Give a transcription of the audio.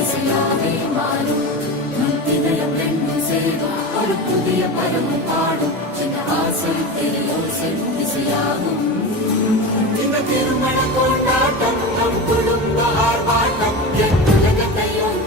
இசையாவே மாறும். நம் இதயம் ரெண்டும் சேரும் ஒரு புதிய பரவும் பாடும். இந்த ஆசை திரையோசை இசையாகும். இந்த திருமண கொண்டாட்டம் நம் குடும்ப ஆர்ப்பாட்டம். என் உலகத்தையும்